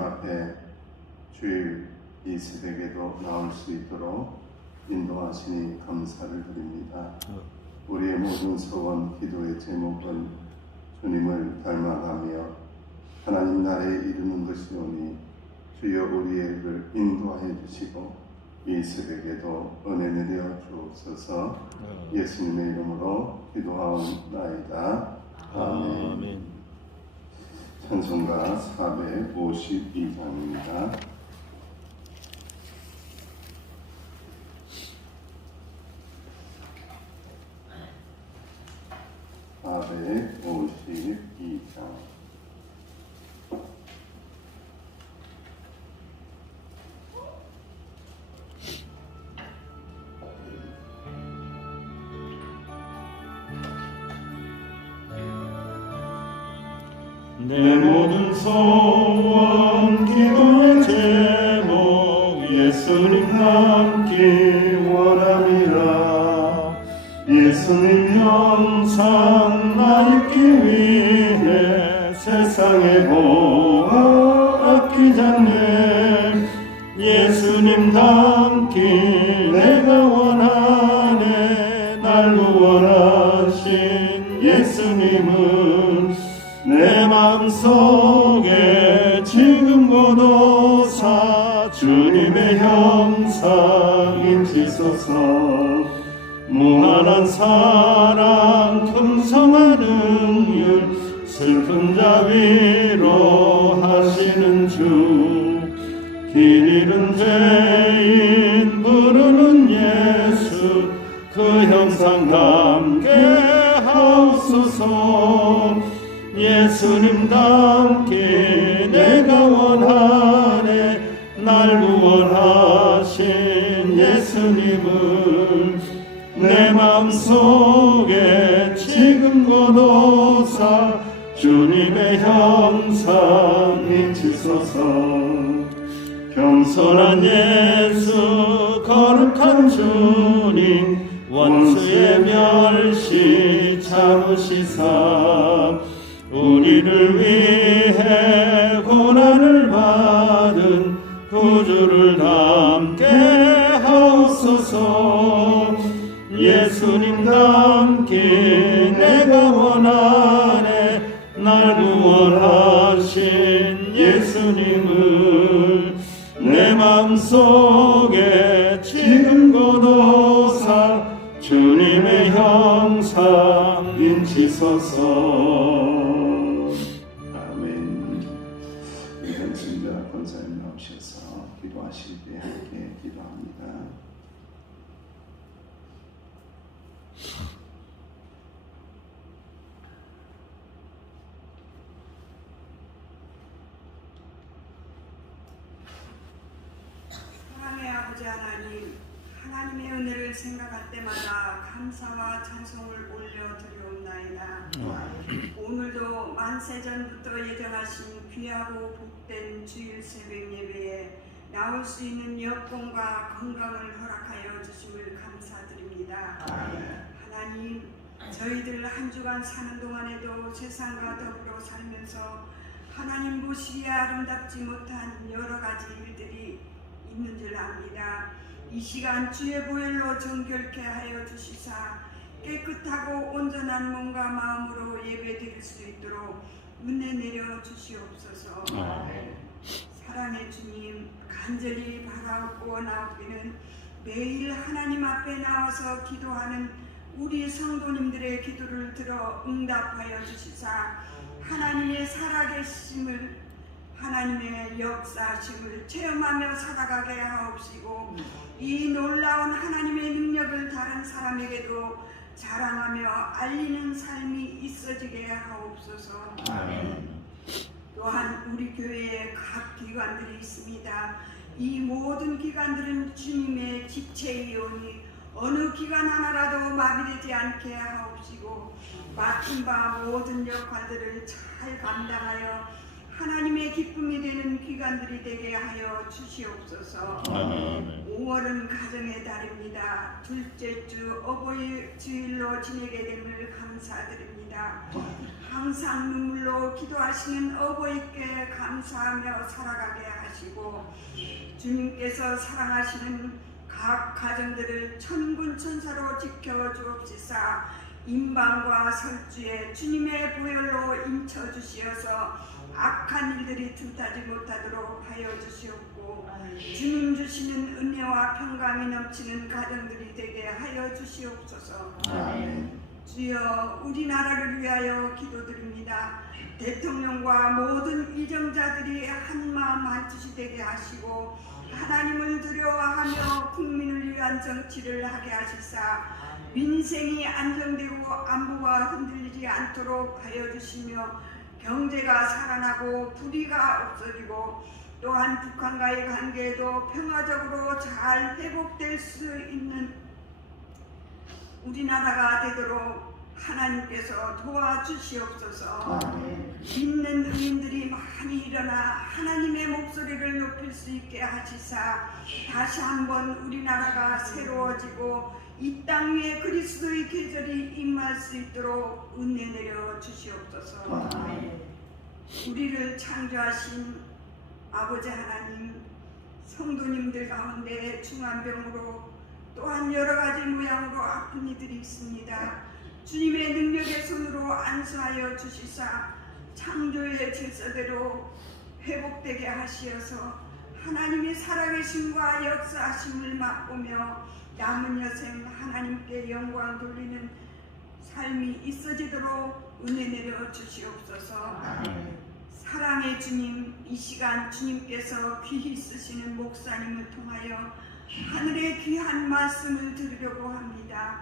앞에 주일 이 새벽에도 나올 수 있도록 인도하시니 감사를 드립니다. 우리의 모든 소원, 기도의 제목은 주님을 닮아가며 하나님 나라에 이르는 것이오니 주여 우리를 인도하여 주시고 이 새벽에도 은혜 내려 주옵소서. 예수님의 이름으로 기도하옵나이다. 아멘. 찬송가 452장입니다. 내 모든 소원 기도의 제목 예수님 닮기 원함이라. 예수님 영상 닮기 위해 세상에 보아 아끼지 않네. 예수님 닮기 내가 원하네. 날 구원하신 예수님은 내 마음속에 지금 고도사 주님의 형상 인치소서. 무한한 사랑 풍성한 긍휼 슬픈 자 위로 하시는 주. 길 잃은 죄인 부르는 예수 그 형상 담게 하옵소서. 예수님 닮기 내가 원하네. 날 구원하신 예수님은 내 마음속에 지금 고도사 주님의 형상 인치소서. 겸손한 예수 거룩한 주님 원수의 멸시 참으시사 우리를 위해 고난을 받은 구주를 닮게 하옵소서. 예수님 닮기 내가 원하네. 날 구원하신 예수님을 내 마음속에 지금 고도사 주님의 형상 인치소서. 권사님 나오셔서 기도하실 때 함께 기도합니다. 사랑의 아버지 하나님, 하나님의 은혜를 생각할 때마다 감사와 찬송을 올려드리옵나이다. 오늘도 만세전부터 예정하신 귀하고 복된 주일 새벽 예배에 나올 수 있는 여건과 건강을 허락하여 주심을 감사드립니다. 하나님, 저희들 한 주간 사는 동안에도 세상과 더불어 살면서 하나님 보시기에 아름답지 못한 여러 가지 일들이 있는 줄 압니다. 이 시간 주의 보혈로 정결케 하여 주시사 깨끗하고 온전한 몸과 마음으로 예배드릴 수 있도록 은혜 내려 주시옵소서. 사랑의 주님, 간절히 바라옵고 나오기는 매일 하나님 앞에 나와서 기도하는 우리 성도님들의 기도를 들어 응답하여 주시사 하나님의 살아계심을, 하나님의 역사심을 체험하며 살아가게 하옵시고 이 놀라운 하나님의 능력을 다른 사람에게도 자랑하며 알리는 삶이 있어지게 하옵소서. 또한 우리 교회에 각 기관들이 있습니다. 이 모든 기관들은 주님의 집체이오니 어느 기관 하나라도 마비되지 않게 하옵시고 맡은 바 모든 역할들을 잘 감당하여 하나님의 기쁨이 되는 기간들이 되게 하여 주시옵소서. 아멘. 5월은 가정의 달입니다. 둘째 주 어버이 주일로 지내게 됨을 감사드립니다. 항상 눈물로 기도하시는 어버이께 감사하며 살아가게 하시고 주님께서 사랑하시는 각 가정들을 천군 천사로 지켜 주옵시사 임방과 설주에 주님의 보혈로 임쳐 주시어서 악한 일들이 틈타지 못하도록 하여 주시옵고 주님 주시는 은혜와 평강이 넘치는 가정들이 되게 하여 주시옵소서. 아멘. 주여 우리나라를 위하여 기도드립니다. 대통령과 모든 위정자들이 한마음 한뜻이 되게 하시고 하나님을 두려워하며 국민을 위한 정치를 하게 하시사 민생이 안정되고 안보가 흔들리지 않도록 하여 주시며 경제가 살아나고 불의가 없어지고 또한 북한과의 관계도 평화적으로 잘 회복될 수 있는 우리나라가 되도록 하나님께서 도와주시옵소서. 믿는 의인들이 많이 일어나 하나님의 목소리를 높일 수 있게 하시사 다시 한번 우리나라가 새로워지고 이 땅 위에 그리스도의 계절이 임할 수 있도록 은혜 내려 주시옵소서. 우리를 창조하신 아버지 하나님, 성도님들 가운데 중환병으로 또한 여러 가지 모양으로 아픈 이들이 있습니다. 주님의 능력의 손으로 안수하여 주시사 창조의 질서대로 회복되게 하시어서 하나님의 살아계심과 역사하심을 맛보며 남은 여생 하나님께 영광 돌리는 삶이 있어지도록 은혜 내려 주시옵소서. 사랑의 주님, 이 시간 주님께서 귀히 쓰시는 목사님을 통하여 하늘의 귀한 말씀을 들으려고 합니다.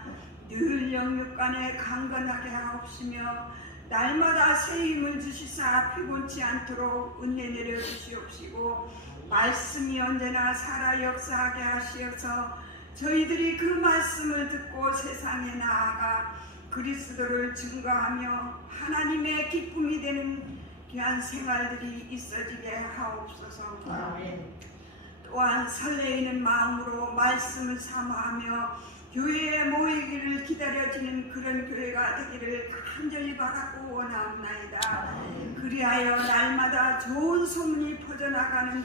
늘 영육간에 강건하게 하옵시며 날마다 새 힘을 주시사 피곤치 않도록 은혜 내려 주시옵시고 말씀이 언제나 살아 역사하게 하시어서 저희들이 그 말씀을 듣고 세상에 나아가 그리스도를 증거하며 하나님의 기쁨이 되는 귀한 생활들이 있어지게 하옵소서. 또한 설레이는 마음으로 말씀을 사모하며 교회에 모이기를 기다려지는 그런 교회가 되기를 간절히 바라고 원하옵나이다. 그리하여 날마다 좋은 소문이 퍼져나가는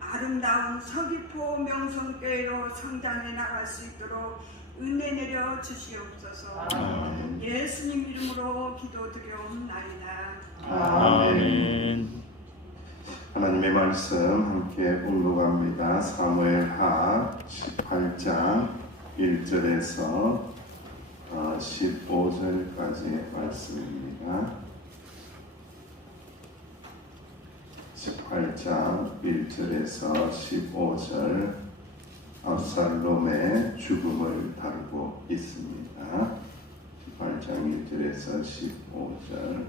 아름다운 서귀포 명성교회로 성장해 나갈 수 있도록 은혜 내려 주시옵소서. 예수님 이름으로 기도드려옵나이다. 아멘. 하나님의 말씀 함께 봉독합니다. 사무엘하 18장 1절에서 15절까지의 말씀입니다. 18장 1절에서 15절 압살롬의 죽음을 다루고 있습니다. 18장 1절에서 15절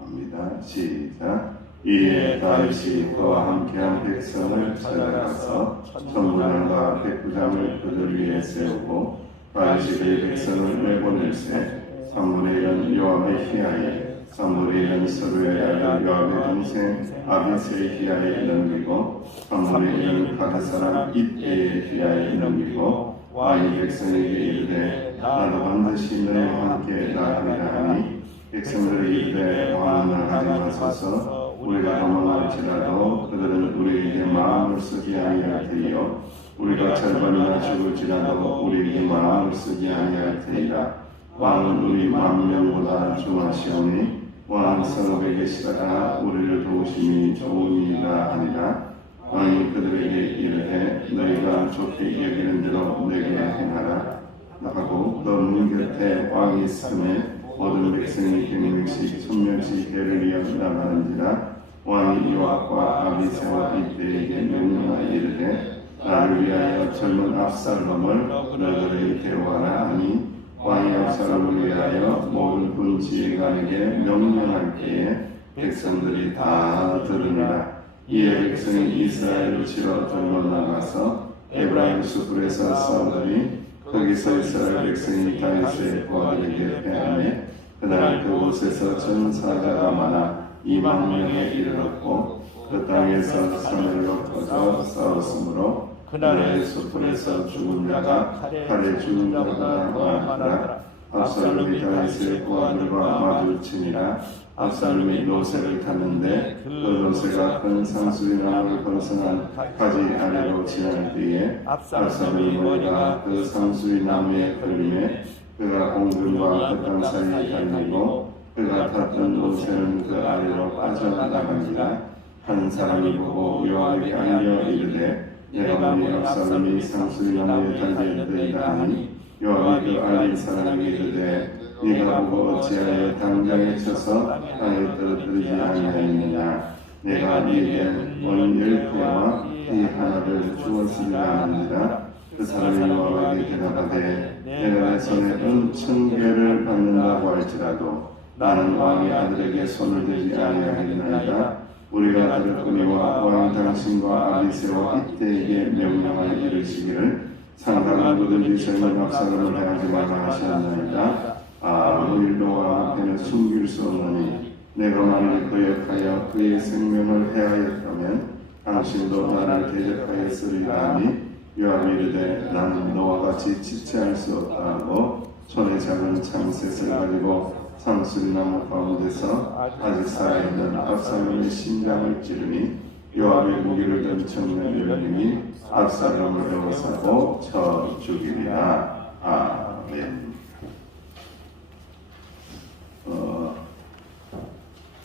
합니다. 시작. 이에 다윗이 그와 함께한 백성을 찾아가서 천부장과 백부장을 그들 위에 세우고 다윗이 그 백성을 내보낼세 3분의 1은 요압의 희하에 3분의 1은 서루의 아들 요압의 동생 아비새의 희하에 넘기고 3분의 1은 가드 사람 잇대의 희하에 넘기고 왕이 백성에게 이르되 나도 반드시 너희와 함께 나가리라 하니 백성들이 이르되 왕은 하지 마소서 우리가 도망할지라도 그들은 우리에게 마음을 쓰지 아니할 테이요 우리가 절반이나 죽을지라도 우리에게 마음을 쓰지 아니할 테이라. 왕은 우리 만명보다 중하시오니 왕 성읍에 계시다가 우리를 도우심이 좋은 일이라 하니라. 왕이 그들에게 이르되 너희가 좋게 여기는 대로 내게 행하라 하고 너 문 곁에 왕이 있음에 모든 백성이 100명씩 1000명씩 배를 이어 나가는지라. 왕이 요압과 아비새와 잇대에게 명령하여 이르되 나를 위하여 젊은 압살롬을 너희들이 데려와라 하니 왕이 압살롬을 위하여 모든 군 지휘관에게 명령할 때에 백성들이 다 들으니라. 이에 백성이 이스라엘을 치러 들고 나가서 에브라임 숲에서 싸우더니 거기서 이스라엘 백성이 다윗의 고아들에게 패하매 그날 그곳에서 전사자가 많아 2만 명에 이르렀고 그 땅에서 산을 엎어져 싸웠으므로 그날의 숯불에서 죽은 자가 칼에 죽은 자보다 더 많으라. 압살롬이 다윗의 고아들과 마주치니라. 압살롬이 노새를 탔는데 그 노새가 큰 상수리 나무를 벗어난 가지 아래로 지날 때에 압살롬이 머리가 그 상수리 나무에 걸림에 그가 공들과 그 땅 사이에 달리고 그가 탔던 노새는 그 아래로 빠져나가니라. 한 사람이 보고 요압에게 안겨 이르되 내가 보니 압살롬이 상수리 나무에 달려있다 하니 요압이 그 알린 사람에게 이르되 네가 보고 어찌하여 당장에 쳐서 땅에 떨어뜨리지 아니하였느냐. 내가 네게 원 10개와 띠 하나를 주었으리라 하느니라. 그 사람이 요압에게 대답하되 내가 내 손에 은 1000개를 받는다고 할지라도 나는 왕의 아들에게 손을 대지 아니하겠나이다. 우리가 들었거니와 왕 당신과 아비새와 이때에게 명령하여 이르시기를 상당한 모든 죄는 압살롬을 행하지 말라 하셨나이다. 아무 일도 왕 앞에는 숨길 수 없느니 내가 만일 거역하여 그의 생명을 해하였다면 당신도 나를 대적하였으리라 하니 요압이 이르되 나는 너와 같이 지체할 수 없다 하고 손에 작은 창셋을 가지고 상수리나무 가운데서 아직 살아있는 압살롬의 심장을 찌르니 요압의 무기를 든 청년 여인이 압살롬을 에워싸고 쳐 죽이리라. 아멘.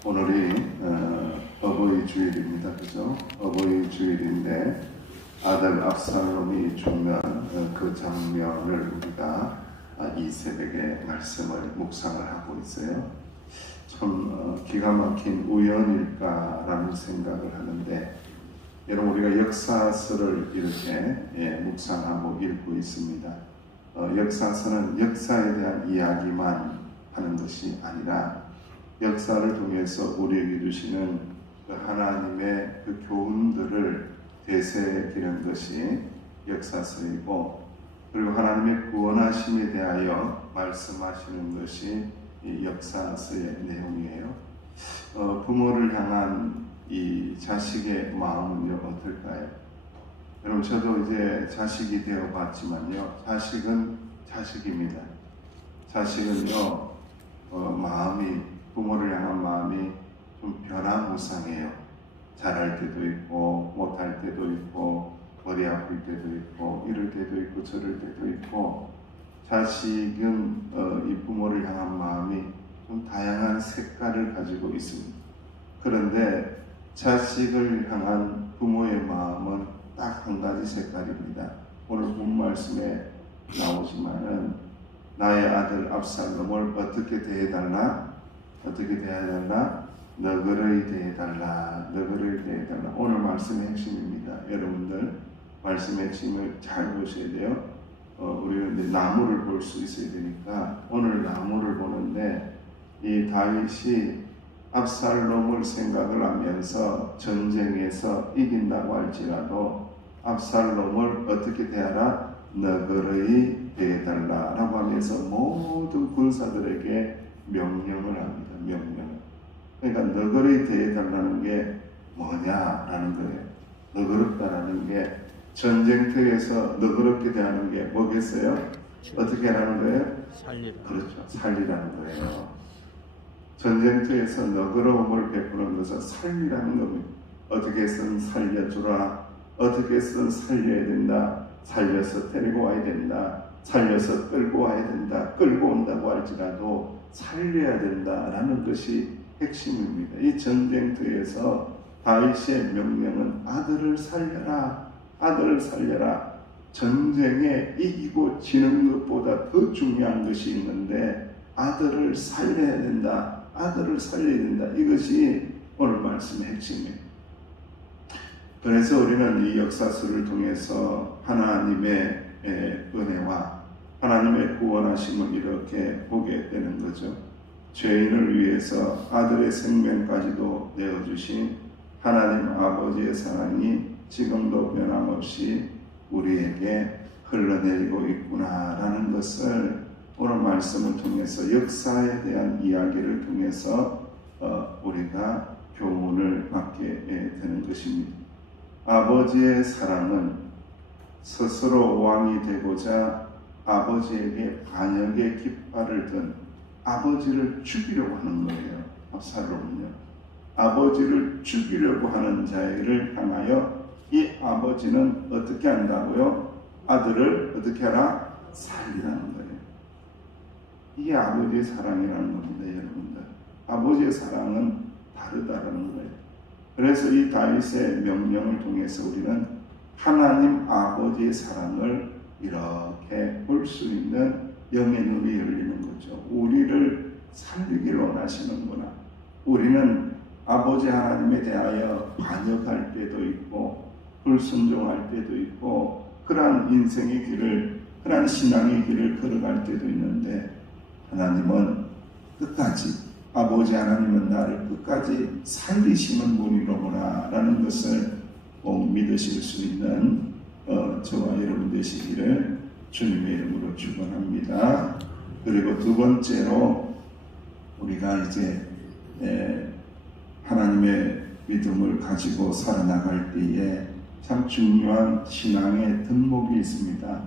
오늘이 어버이 주일입니다. 그죠? 어버이 주일인데 아들 압살롬이 죽는 그 장면을 우리가 이 새벽에 말씀을 묵상을 하고 있어요. 참 기가 막힌 우연일까라는 생각을 하는데 여러분 우리가 역사서를 이렇게 묵상하고 읽고 있습니다. 역사서는 역사에 대한 이야기만 하는 것이 아니라 역사를 통해서 우리에게 주시는 그 하나님의 그 교훈들을 되새기는 것이 역사서이고 그리고 하나님의 구원하심에 대하여 말씀하시는 것이 이 역사서의 내용이에요. 부모를 향한 이 자식의 마음은요 어떨까요? 여러분 저도 이제 자식이 되어봤지만요, 자식은 자식입니다. 자식은요 마음이 부모를 향한 마음이 좀 변화무쌍해요. 잘할 때도 있고 못할 때도 있고 머리 아플 때도 있고 이럴 때도 있고 저럴 때도 있고 자식은 이 부모를 향한 마음이 좀 다양한 색깔을 가지고 있습니다. 그런데 자식을 향한 부모의 마음은 딱 한 가지 색깔입니다. 오늘 본 말씀에 나오지만은 나의 아들 압살롬을 어떻게 대해달라? 어떻게 대해달라? 너그러이 대해달라. 너그러이 대해달라. 오늘 말씀의 핵심입니다. 여러분들 말씀의 핵심을 잘 보셔야 돼요. 우리는 이제 나무를 볼 수 있어야 되니까 오늘 나무를 보는데 이 다윗이 압살롬을 생각을 하면서 전쟁에서 이긴다고 할지라도 압살롬을 어떻게 대하라? 너그러이 대해달라라고 하면서 모든 군사들에게 명령을 합니다. 명령을. 그러니까 너그러이 대해달라는 게 뭐냐라는 거예요. 너그럽다라는 게 전쟁터에서 너그럽게 대하는 게 뭐겠어요? 어떻게 하라는 거예요? 살리라. 그렇죠. 살리라는 거예요. 전쟁터에서 너그러움을 베푸는 것은 살리라는 겁니다. 어떻게 해서든 살려주라. 어떻게 해서든 살려야 된다. 살려서 데리고 와야 된다. 살려서 끌고 와야 된다. 끌고 온다고 할지라도 살려야 된다라는 것이 핵심입니다. 이 전쟁터에서 다윗의 명령은 아들을 살려라. 아들을 살려라. 전쟁에 이기고 지는 것보다 더 중요한 것이 있는데 아들을 살려야 된다. 아들을 살려야 된다. 이것이 오늘 말씀의 핵심입니다. 그래서 우리는 이 역사서를 통해서 하나님의 은혜와 하나님의 구원하심을 이렇게 보게 되는 거죠. 죄인을 위해서 아들의 생명까지도 내어주신 하나님 아버지의 사랑이 지금도 변함없이 우리에게 흘러내리고 있구나라는 것을 오늘 말씀을 통해서 역사에 대한 이야기를 통해서 우리가 교훈을 받게 되는 것입니다. 아버지의 사랑은 스스로 왕이 되고자 아버지에게 반역의 깃발을 든 아버지를 죽이려고 하는 거예요. 압살롬은요. 아버지를 죽이려고 하는 자를 향하여 이 아버지는 어떻게 한다고요? 아들을 어떻게 하라? 살리라는 거예요. 이게 아버지의 사랑이라는 겁니다, 여러분들. 아버지의 사랑은 다르다는 거예요. 그래서 이 다윗의 명령을 통해서 우리는 하나님 아버지의 사랑을 이렇게 볼 수 있는 영의 눈이 열리는 거죠. 우리를 살리기를 원하시는구나. 우리는 아버지 하나님에 대하여 반역할 때도 있고 불순종할 때도 있고 그러한 인생의 길을, 그러한 신앙의 길을 걸어갈 때도 있는데 하나님은 끝까지, 아버지 하나님은 나를 끝까지 살리시는 분이로구나 라는 것을 꼭 믿으실 수 있는 저와 여러분 되시기를 주님의 이름으로 축원합니다. 그리고 두 번째로 우리가 이제 하나님의 믿음을 가지고 살아나갈 때에 참 중요한 신앙의 덕목이 있습니다.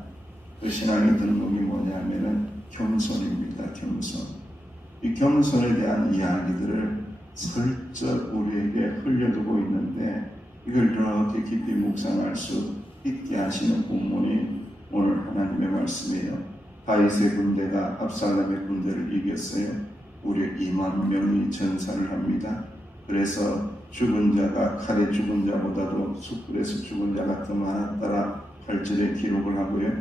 그 신앙의 덕목이 뭐냐면은 겸손입니다. 겸손. 이 겸손에 대한 이야기들을 슬쩍 우리에게 흘려두고 있는데 이걸 이렇게 깊이 묵상할 수 있게 하시는 본문이 오늘 하나님의 말씀이에요. 다윗의 군대가 압살롬의 군대를 이겼어요. 무려 2만 명이 전사를 합니다. 그래서 죽은 자가 칼에 죽은 자보다도 숯불에서 죽은 자가 더 많았다라 8절에 기록을 하고요.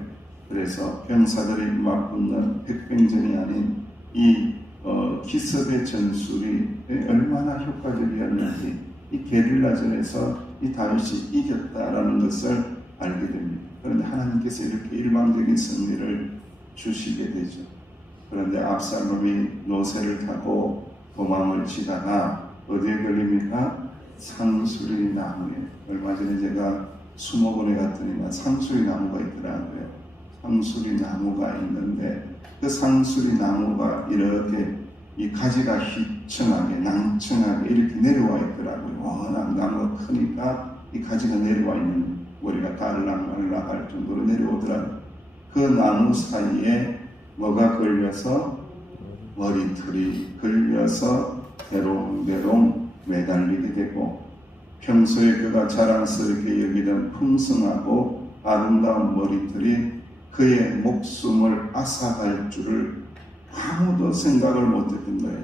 그래서 병사들이 맞붙는 백병전이 아닌 이 기습의 전술이 얼마나 효과적이었는지 이 게릴라전에서 이 다윗이 이겼다라는 것을 알게 됩니다. 그런데 하나님께서 이렇게 일방적인 승리를 주시게 되죠. 그런데 압살롬이 노새를 타고 도망을 치다가 어디에 걸립니까? 상수리 나무에. 얼마 전에 제가 수목원에 갔더니 상수리 나무가 있더라고요. 상수리 나무가 있는데 그 상수리 나무가 이렇게 이 가지가 휘청하게 낭청하게 이렇게 내려와 있더라고요. 워낙 나무가 크니까 이 가지가 내려와 있는 머리가 달락말락 할 정도로 내려오더라고요. 그 나무 사이에 뭐가 걸려서 머리털이 걸려서 대롱대롱 매달리게 되고 평소에 그가 자랑스럽게 여기던 풍성하고 아름다운 머리털이 그의 목숨을 앗아갈 줄을 아무도 생각을 못했던 거예요.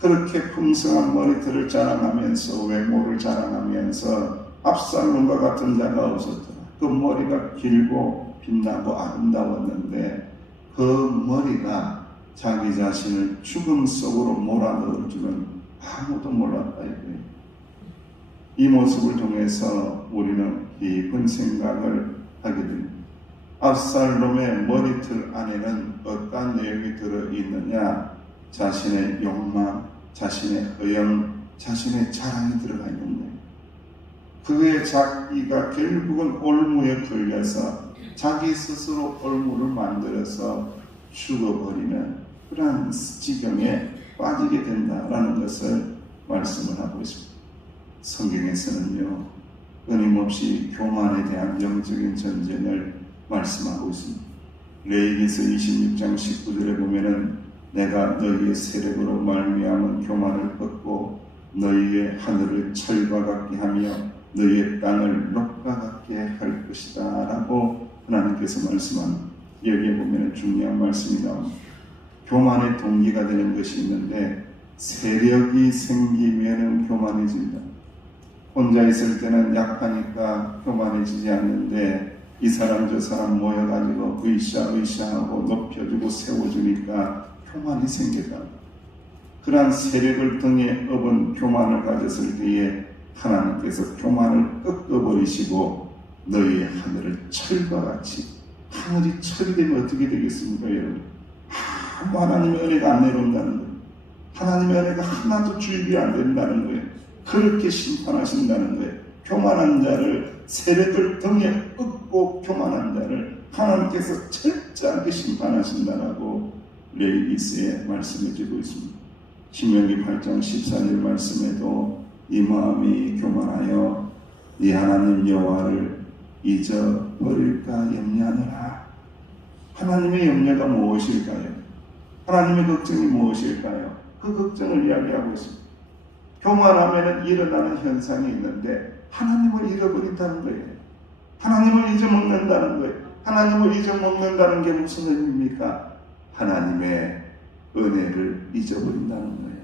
그렇게 풍성한 머리털을 자랑하면서 외모를 자랑하면서 압살롬과 같은 자가 없었더라. 그 머리가 길고 빛나고 아름다웠는데 그 머리가 자기 자신을 죽음 속으로 몰아넣을 줄은 아무도 몰랐다 이거예요. 이 모습을 통해서 우리는 깊은 생각을 하게 됩니다. 압살롬의 머리털 안에는 어떠한 내용이 들어있느냐? 자신의 욕망, 자신의 허영, 자신의 자랑이 들어가 있는 거예요. 그의 자기가 결국은 올무에 걸려서 자기 스스로 올무를 만들어서 죽어버리는 그러한 지경에 빠지게 된다라는 것을 말씀을 하고 있습니다. 성경에서는요, 끊임없이 교만에 대한 영적인 전쟁을 말씀하고 있습니다. 레위기서 26장 19절에 보면은 내가 너희의 세력으로 말미암은 교만을 꺾고 너희의 하늘을 철과 같게 하며 너희의 땅을 녹과 같게 할 것이다 라고 하나님께서 말씀합니다. 여기에 보면 중요한 말씀이 나옵니다. 교만의 동기가 되는 것이 있는데 세력이 생기면 교만해진다. 혼자 있을 때는 약하니까 교만해지지 않는데 이 사람 저 사람 모여가지고 으쌰으쌰하고 높여주고 세워주니까 교만이 생긴다. 그러한 세력을 등에 업은 교만을 가졌을 때에 하나님께서 교만을 꺾어버리시고 너희의 하늘을 철과 같이, 하늘이 철이 되면 어떻게 되겠습니까 여러분? 아무 하나님의 은혜가 안 내려온다는 거예요. 하나님의 은혜가 하나도 주입이 안 된다는 거예요. 그렇게 심판하신다는 거예요. 교만한 자를, 세력을 등에 업고 교만한 자를 하나님께서 철저하게 심판하신다라고 레위기서에 말씀해 주고 있습니다. 신명기 8장 14절 말씀에도 이 마음이 교만하여 네 하나님 여호와를 잊어버릴까 염려하느라. 하나님의 염려가 무엇일까요? 하나님의 걱정이 무엇일까요? 그 걱정을 이야기하고 있습니다. 교만하면 일어나는 현상이 있는데 하나님을 잃어버린다는 거예요. 하나님을 잊어먹는다는 거예요. 하나님을 잊어먹는다는 게 무슨 의미입니까? 하나님의 은혜를 잊어버린다는 거예요.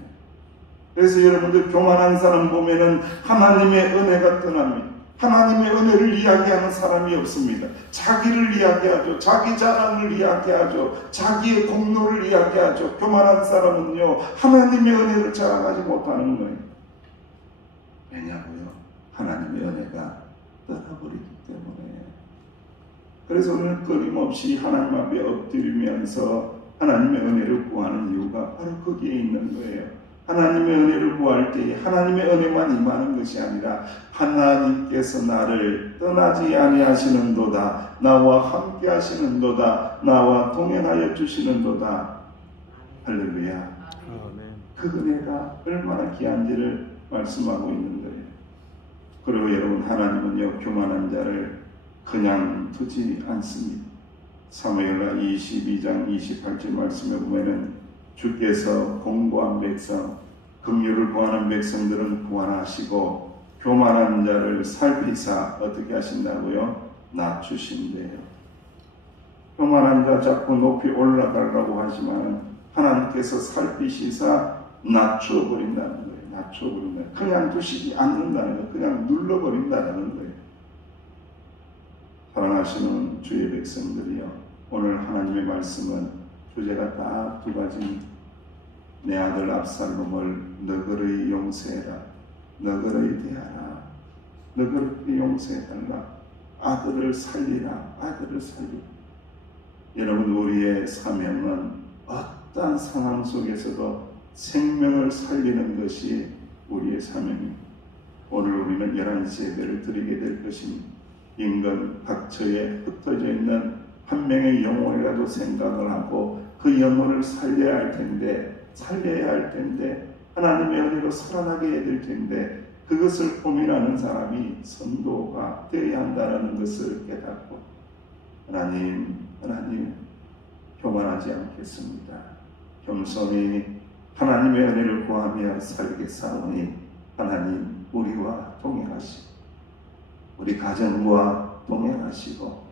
그래서 여러분들 교만한 사람 보면은 하나님의 은혜가 떠납니다. 하나님의 은혜를 이야기하는 사람이 없습니다. 자기를 이야기하죠. 자기 자랑을 이야기하죠. 자기의 공로를 이야기하죠. 교만한 사람은요, 하나님의 은혜를 자랑하지 못하는 거예요. 왜냐고요? 하나님의 은혜가 떠나버리기 때문에. 그래서 오늘 끊임없이 하나님 앞에 엎드리면서 하나님의 은혜를 구하는 이유가 바로 거기에 있는 거예요. 하나님의 은혜를 구할 때에 하나님의 은혜만 임하는 것이 아니라 하나님께서 나를 떠나지 아니하시는도다, 나와 함께 하시는도다, 나와 동행하여 주시는도다. 할렐루야. 그 은혜가 얼마나 귀한지를 말씀하고 있는 거예요. 그리고 여러분, 하나님은요, 교만한 자를 그냥 두지 않습니다. 사무엘하 22장 28절 말씀에 보면은 주께서 공고한 백성, 긍휼을 구하는 백성들은 구원하시고 교만한 자를 살피사 어떻게 하신다고요? 낮추신대요. 교만한 자 자꾸 높이 올라가려고 하지만 하나님께서 살피시사 낮춰버린다는 거예요. 낮춰버린다. 그냥 두시지 않는다는 거예요. 그냥 눌러버린다는 거예요. 사랑하시는 주의 백성들이요, 오늘 하나님의 말씀은 주제가 딱 두 가지입니다. 내 아들 압살롬을 너그러이 용서해라. 너그러이 대하라. 너그럽게 용서해달라. 아들을 살리라. 아들을 살리라. 여러분, 우리의 사명은 어떠한 상황 속에서도 생명을 살리는 것이 우리의 사명입니다. 오늘 우리는 11시 예배를 드리게 될 것입니다. 인근 각처에 흩어져 있는 한 명의 영혼이라도 생각을 하고 그 영혼을 살려야 할 텐데 하나님의 은혜로 살아나게 해야 될 텐데 그것을 고민하는 사람이 선도가 되어야 한다는 것을 깨닫고 하나님 교만하지 않겠습니다. 겸손히 하나님의 은혜를 구하며 살겠사오니 하나님 우리와 동행하시고 우리 가정과 동행하시고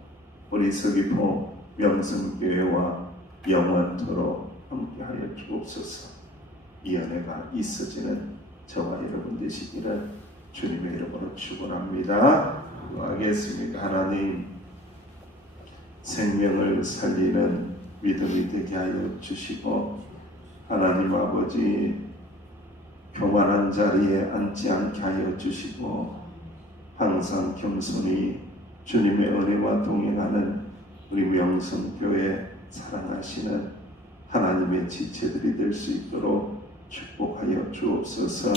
우리 서귀포 명성교회와 영원토록 함께하여 주옵소서. 이 은혜가 있어지는 저와 여러분 되시기를 주님의 이름으로 축원합니다. 기도하겠습니다. 하나님, 생명을 살리는 믿음이 되게 하여 주시고 하나님 아버지, 교만한 자리에 앉지 않게 하여 주시고 항상 겸손히 주님의 은혜와 동행하는 우리 명성교회 사랑하시는 하나님의 지체들이 될 수 있도록 축복하여 주옵소서.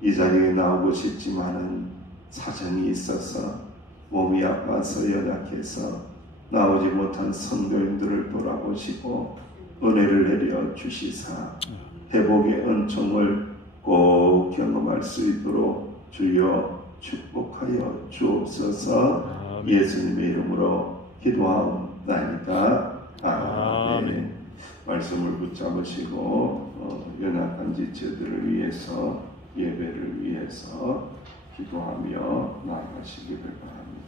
이 자리에 나오고 싶지만은 사정이 있어서 몸이 아파서 연약해서 나오지 못한 성도님들을 돌아보시고 은혜를 내려 주시사 회복의 은총을 꼭 경험할 수 있도록 주여 축복하여 주옵소서. 예수님의 이름으로 기도하옵나이다. 아멘. 말씀을 붙잡으시고 연약한 지체들을 위해서 예배를 위해서 기도하며 나아가시기를 바랍니다.